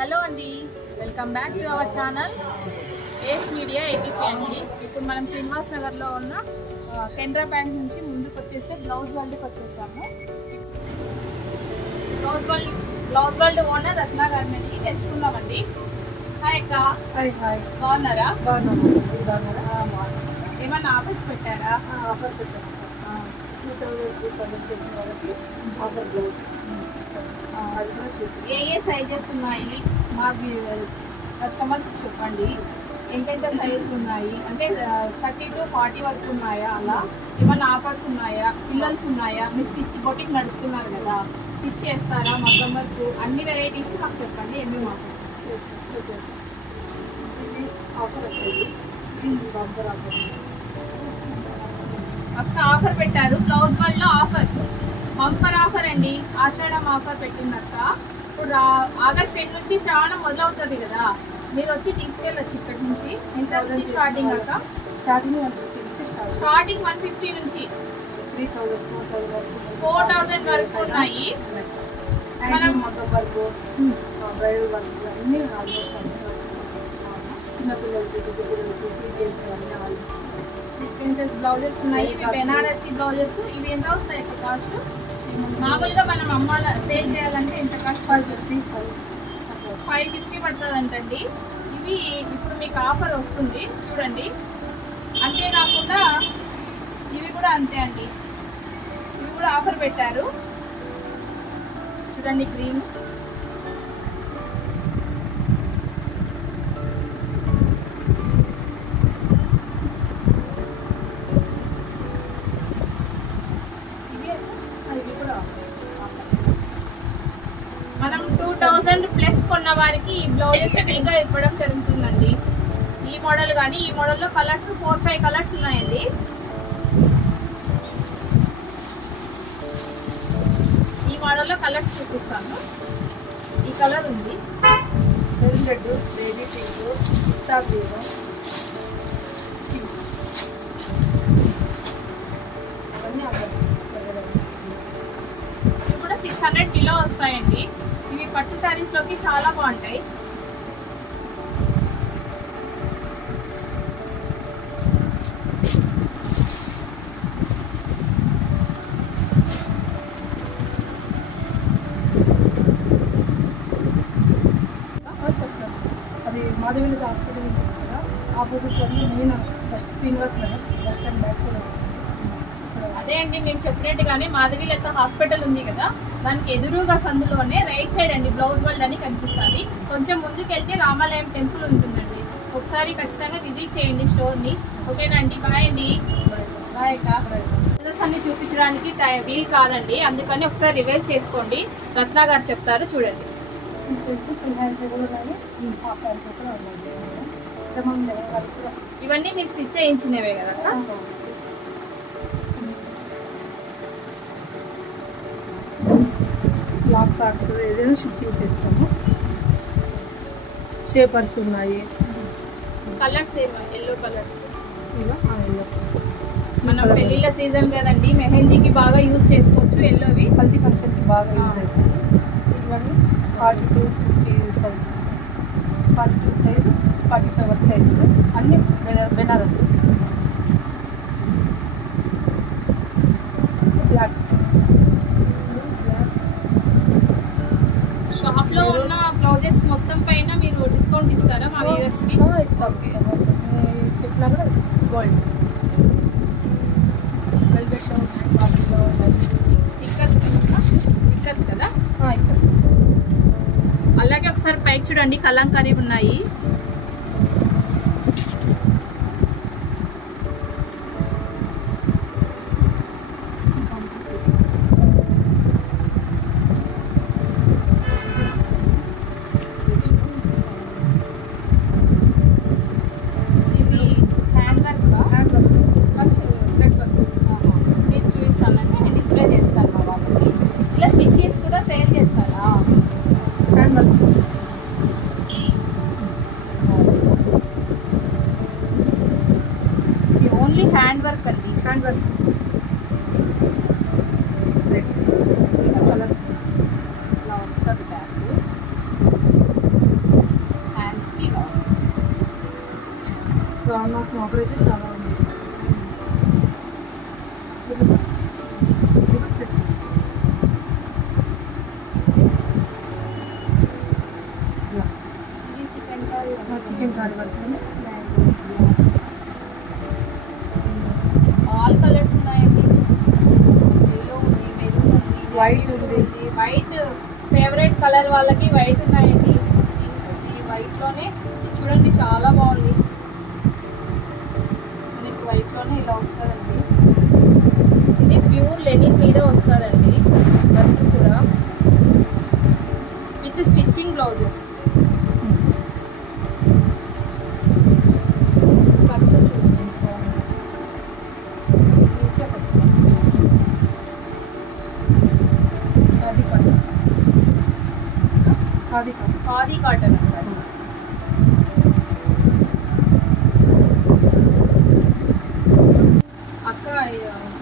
Hello అండి, welcome back to our channel ace media 83 అండి. ఇప్పుడు మనం శ్రీనివాస్ నగర్లో ఉన్న కెనరా బ్యాంక్ నుంచి ముందుకు వచ్చేస్తే బ్లౌజ్ వరల్డ్కి వచ్చేసాము. బ్లౌజ్ వరల్డ్ ఓనర్ రత్న గారిని తెలుసుకున్నామండి. హాయ్ అక్క. హాయ్. బాగున్నారా? బాగున్నారా? ఏమన్నా ఆఫర్స్ పెట్టారా? ఆఫర్ పెట్టాను. 2000 చేసిన వాళ్ళకి ఆఫర్ బ్లౌజ్ అది కూడా చూపిస్తాను. ఏ సైజెస్ ఉన్నాయి మా కస్టమర్స్ చెప్పండి. ఎంతెంత సైజులు ఉన్నాయి అంటే 30 to 40 వరకు ఉన్నాయా? అలా ఏమన్నా ఆఫర్స్ ఉన్నాయా? పిల్లలకి ఉన్నాయా? మీరు స్టిచ్ బొటిక్ నడుపుతున్నారు కదా, స్టిచ్ చేస్తారా? మగ్గం వర్క్ అన్ని వెరైటీస్ మాకు చెప్పండి. ఏమేమి ఆఫర్స్? ఇది ఆఫర్ వచ్చేది బంపర్ ఆఫర్. అక్క ఆఫర్ పెట్టారు బ్లౌజ్ వరల్డ్ లో. ఆఫర్ బంపర్ ఆఫర్ అండి. ఆషాఢం ఆఫర్ పెట్టింది అక్క. ఇప్పుడు ఆగస్ట్ 2 నుంచి శ్రావణం మొదలవుతుంది కదా, మీరు వచ్చి తీసుకెళ్ళచ్చు ఇక్కడ నుంచి. ఎంత నుంచి స్టార్టింగ్ అక్క? స్టార్టింగ్ 150 నుంచి స్టార్టింగ్ 150 నుంచి 3000 4000 వరకు ఉన్నాయి. మనం మగ్గం వర్క్, బ్రైడల్ వర్క్ అన్నీ ఆల్మోస్ట్ చిన్నపిల్లలకి పెద్దపిల్లలకి సీరియల్స్ అన్నీ ఆల్ సీక్వెన్సెస్ బ్లౌజెస్ ఉన్నాయి. ఇవి బెనారసీ బ్లౌజెస్. ఇవి ఎంత వస్తాయి ఇక్కడ కాస్ట్? మామూలుగా మనం అమ్మాల సేల్ చేయాలంటే ఎంత కాస్ట్? 550 పడుతుంది అంటండి. ఇవి ఇప్పుడు మీకు ఆఫర్ వస్తుంది చూడండి. అంతేకాకుండా ఇవి కూడా అంతే అండి, ఇవి కూడా ఆఫర్ పెట్టారు చూడండి. గ్రీన్ మనం 2000 ప్లస్ కొన్న వారికి ఈ బ్లౌజెస్ ఫ్రీగా ఇవ్వడం జరుగుతుందండి. ఈ మోడల్ కానీ ఈ మోడల్లో కలర్స్ 4-5 కలర్స్ ఉన్నాయండి. ఈ మోడల్లో కలర్స్ చూపిస్తాను. ఈ కలర్ ఉంది, మెరూన్ రెడ్, బేబీ పింక్, పిస్తా గ్రీన్, అవన్నీ ఆఫర్. ఇవి కూడా 600 కిలో వస్తాయండి. ఇవి పట్టు శారీస్ లోకి చాలా బాగుంటాయి. చెప్తాను. అది మాధవిలత హాస్పిటల్ ఉంటుంది కదా, ఆపోజిట్ వల్ల main first Srinivas Nagar bus stand back side వస్తుంది. అదే అండి, మేము చెప్పినట్టుగానే మాధవిలత హాస్పిటల్ ఉంది కదా, దానికి ఎదురుగా సందులోనే రైట్ సైడ్ అండి బ్లౌజ్ వరల్డ్ అని కనిపిస్తుంది. కొంచెం ముందుకు వెళ్తే రామాలయం టెంపుల్ ఉంటుందండి. ఒకసారి ఖచ్చితంగా విజిట్ చేయండి స్టోర్ని. ఓకేనండి, బాయ్ అండి. బాయ్ అక్క. కలర్స్ అన్ని చూపించడానికి వీలు కాదండి, అందుకని ఒకసారి రివైజ్ చేసుకోండి. రత్న గారు చెప్తారు చూడండి. సీక్వెన్స్ ఫుల్ హ్యాండ్స్ కూడా ఉన్నాయి, హాఫ్ హ్యాండ్స్ కూడా ఉన్నాయి. జమన్ వర్క్ కూడా ఇవన్నీ మీరు స్టిచ్ చేయించినవే కదా అక్క? లాంగ్ ఫ్రాక్స్ ఏదైనా స్టిచ్చింగ్ చేస్తాము. షేపర్స్ ఉన్నాయి. కలర్స్ ఏమో ఎల్లో కలర్స్. ఇలా ఎల్లో మనం పెళ్ళిళ్ళ సీజన్ కదండి, మెహందీకి బాగా యూజ్ చేసుకోవచ్చు. ఎల్లోవి హల్దీ ఫంక్షన్కి బాగా యూజ్ అవుతుంది. ఇవన్నీ 42, 50 సైజు, 42 సైజు, 45 వరకు సైజు అన్నీ బెనారస్. బ్లాక్ షాప్ లో ఉన్న బ్లౌజెస్ మొత్తం పైన మీరు డిస్కౌంట్ ఇస్తారా మా వ్యూవర్స్ కి? ఇస్తాం. చెప్పినా కూడా ఇస్తాం. గోల్డ్ వెల్వెట్లో ఉన్నాయి, కాటన్లో ఉన్నాయి. ఇక్కడ కదా. ఇక్కడ అలాగే ఒకసారి పైకి చూడండి, కలంకారీ ఉన్నాయి. ఇవి హ్యాండ్ వర్క్ థ్రెడ్ వర్క్ మీరు చూపిస్తానండి, నేను డిస్ప్లే చేస్తాను మా వాళ్ళకి. ఇలా స్టిచెస్ కూడా సేల్ చేస్తారా? Hand work. ఇది ఓన్లీ హ్యాండ్ వర్క్ అండి. హ్యాండ్ వర్క్ కలర్స్ ఇలా వస్తుంది బ్యాగ్. మాసం ఒకరైతే చాలా ఉంది. ఇది చికెన్ కర్రీ. చికెన్ కర్రీ వరకు ఆల్ కలర్స్ ఉన్నాయండి. ఎల్లో ఉంది, మెరూన్ ఉంది, వైట్ ఉంది. వైట్ ఫేవరెట్ కలర్ వాళ్ళకి వైట్ ఉన్నాయండి. ఇది వైట్లోనే చూడండి చాలా బాగుంది. మనకి వైట్లోనే ఇలా వస్తుందండి. ఇది ప్యూర్ లెనిన్ మీద వస్తుందండి. వర్క్ కూడా with stitching blouses. Khadi cotton అంటారు. అక్క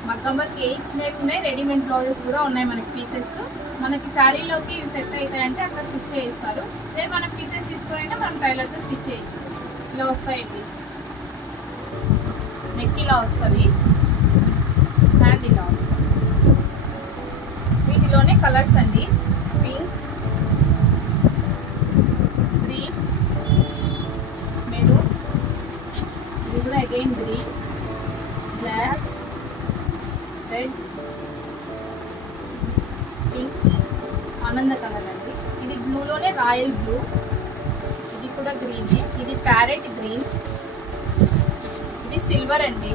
మగ్గం వర్క్ ఇచ్చినవి ఉన్నాయి, రెడీమేడ్ బ్లౌజెస్ కూడా ఉన్నాయి మనకి పీసెస్. మనకి శారీలోకి ఇవి సెట్ అవుతాయంటే అక్కడ స్టిచ్ చేయిస్తారు. లేదు మనం పీసెస్ తీసుకుని మనం టైలర్తో స్టిచ్ చేయొచ్చు. ఇలా వస్తాయండి. నెక్ ఇలా వస్తుంది, హ్యాండ్ ఇలా వస్తుంది. వీటిలోనే కలర్స్ అండి. పింక్, గ్రీన్, మెరూన్, ఇది కూడా again green, black, red, pink, ఆనంద కలర్ అండి. ఇది బ్లూలోనే రాయల్ బ్లూ. ఇది కూడా గ్రీన్. ఇది ప్యారెట్ గ్రీన్. ఇది సిల్వర్ అండి.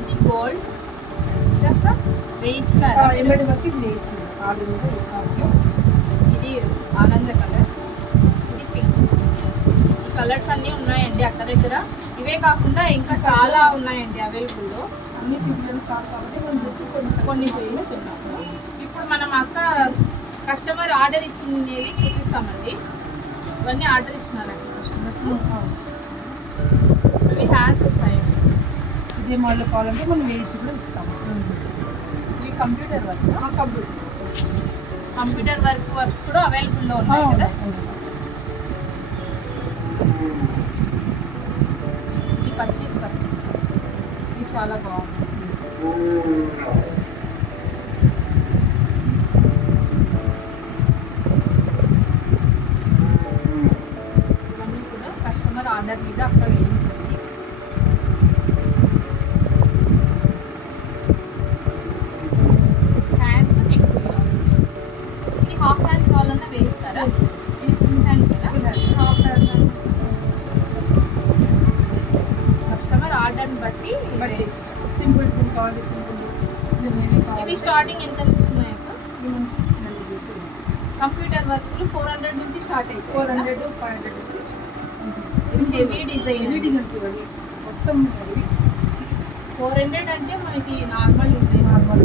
ఇది గోల్డ్. ఇదక్క వేయించినారా? ఇది ఆనంద కలర్. ఇది పింక్. ఈ కలర్స్ అన్నీ ఉన్నాయండి అక్క దగ్గర. ఇవే కాకుండా ఇంకా చాలా ఉన్నాయండి అవైలబుల్లో. అన్ని చిన్న కాదు కాబట్టి మనం జస్ట్ కొన్ని చేయిస్తున్నాము. ఇప్పుడు మనం అక్క కస్టమర్ ఆర్డర్ ఇచ్చినవి చూపిస్తామండి. ఇవన్నీ ఆర్డర్ ఇచ్చినారండి కస్టమర్స్. ఇవి హ్యాండ్స్ వస్తాయండి. ఇదే మోడల్ కావాలంటే మనం వేయించి కూడా ఇస్తాము. ఇవి కంప్యూటర్ వర్క్. కంప్యూటర్ వర్క్స్ కూడా అవైలబుల్లో ఉన్నాయి కదా. ఇది పర్చేస్ వర్క్. ఇది చాలా బాగుంది. ఇవన్నీ కూడా కస్టమర్ ఆర్డర్ మీద అక్క వేయించింది. హ్యాండ్స్ ఎక్కువ వస్తుంది. ఇది హాఫ్ హ్యాండ్ కావాలన్నా వేయిస్తారా? ఇది ఫుల్ హ్యాండ్ కదా. హాఫ్ హ్యాండ్ కస్టమర్ ఆర్డర్ని బట్టి సింపుల్ కావాలి. సింపుల్ ఇవి స్టార్టింగ్ ఎంత నుంచి ఉన్నాయక? కంప్యూటర్ వర్క్లు 400 నుంచి స్టార్ట్ అవుతాయి. 400 to 500 నుంచి. Heavy design. హెవీ డిజైన్స్ ఇవన్నీ మొత్తం 400 అంటే మనకి నార్మల్ డిజైన్. నార్మల్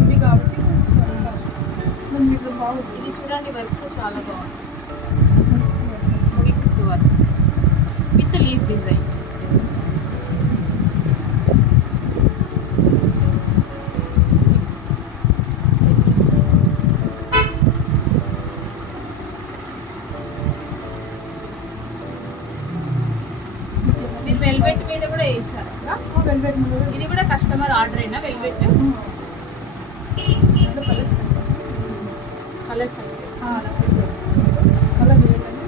ఇవి కాబట్టి మీటర్ బాగుంది. ఇది చూడండి వర్క్ చాలా బాగుంది. ముడి కుట్టు work with leaf design. Velvet మీద కూడా వేయించారు. వెల్వెట్ ఇది కూడా కస్టమర్ ఆర్డర్ అయినా వెల్వెట్ కలర్స్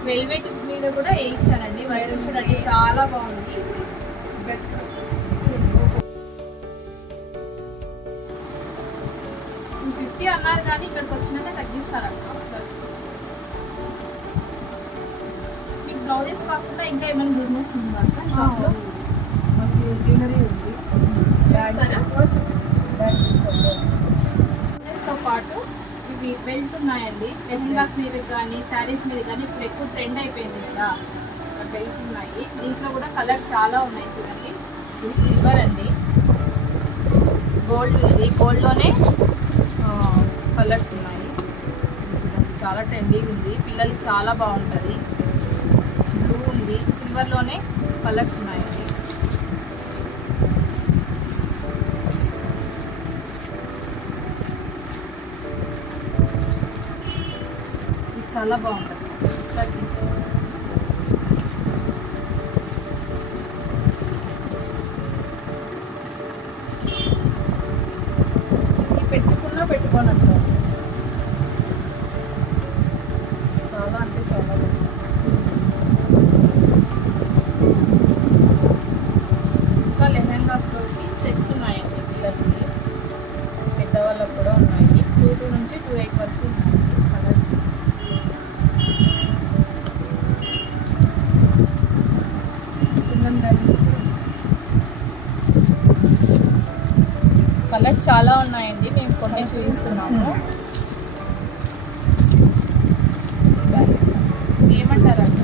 వెల్వెట్ మీద కూడా వేయించారండి. వైర్ చూడండి చాలా బాగుంది. 250 అన్నారు కానీ ఇక్కడికి వచ్చినాక తగ్గిస్తారు అక్క. ఒకసారి మీకు బ్లౌజెస్ కాకుండా ఇంకా ఏమైనా బిజినెస్ ఉందా అక్క షాప్లో? మనకి జ్యువెలరీ ఉంది. బిజినెస్తో పాటు ఇవి బెల్ట్ ఉన్నాయండి. లెహెంగాస్ మీద కానీ శారీస్ మీద కానీ ఇప్పుడు ఎక్కువ ట్రెండ్ అయిపోయింది కదా. బెల్ట్ ఉన్నాయి. దీంట్లో కూడా కలర్స్ చాలా ఉన్నాయి చూడండి. ఇది సిల్వర్ అండి. గోల్డ్ ఉంది. గోల్డ్లోనే కలర్స్ ఉన్నాయి. చాలా ట్రెండీగా ఉంది. పిల్లలకి చాలా బాగుంటుంది. బ్లూ ఉంది. సిల్వర్లోనే కలర్స్ ఉన్నాయండి. ఇది చాలా బాగుంటుంది. ఒకసారి తీసుకొస్తాను. కలర్స్ చాలా ఉన్నాయండి, మేము కొన్ని చూపిస్తున్నాము. ఏమంటారు అక్క?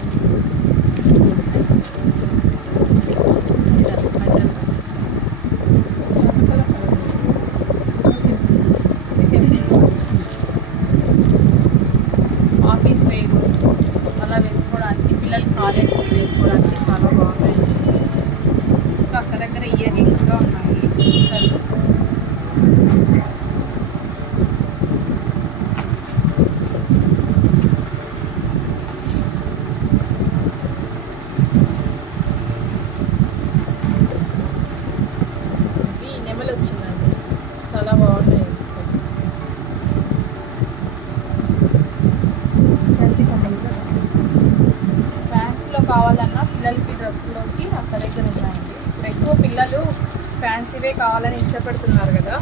ఆఫీస్ వేరు అలా వేసుకోవడానికి, పిల్లలు కాలేజ్కి వేసుకోవడానికి చాలా బాగున్నాయి. ఇంకా అక్క దగ్గర ఇయర్ రింగ్స్ కూడా ఉన్నాయి. నెమలు వచ్చిందండి, చాలా బాగున్నాయి. ఫ్యాన్సీలో కావాలన్నా పిల్లలకి డ్రెస్సుల్లోకి అక్క దగ్గర ఉన్నాయండి. ఇప్పుడు ఎక్కువ పిల్లలు ఫ్యాన్సీవే కావాలని ఇష్టపడుతున్నారు కదా,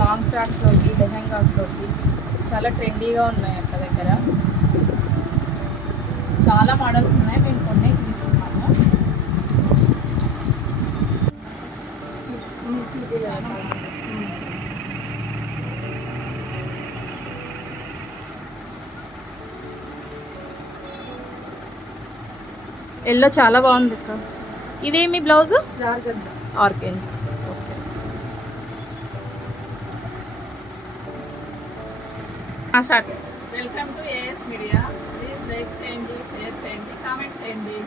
లాంగ్ ఫ్రాక్స్లోకి లెహెంగాస్లోకి చాలా ట్రెండీగా ఉన్నాయి అక్క దగ్గర. చాలా మోడల్స్ ఉన్నాయి, మేము కొన్ని చూపిస్తున్నాము. ఎల్లో చాలా బాగుంది అక్క. ఇదేమి blouse? Organza. Okay. Start. Welcome to AS media. Please like చేయండి, షేర్ చేయండి, కామెంట్ చేయండి.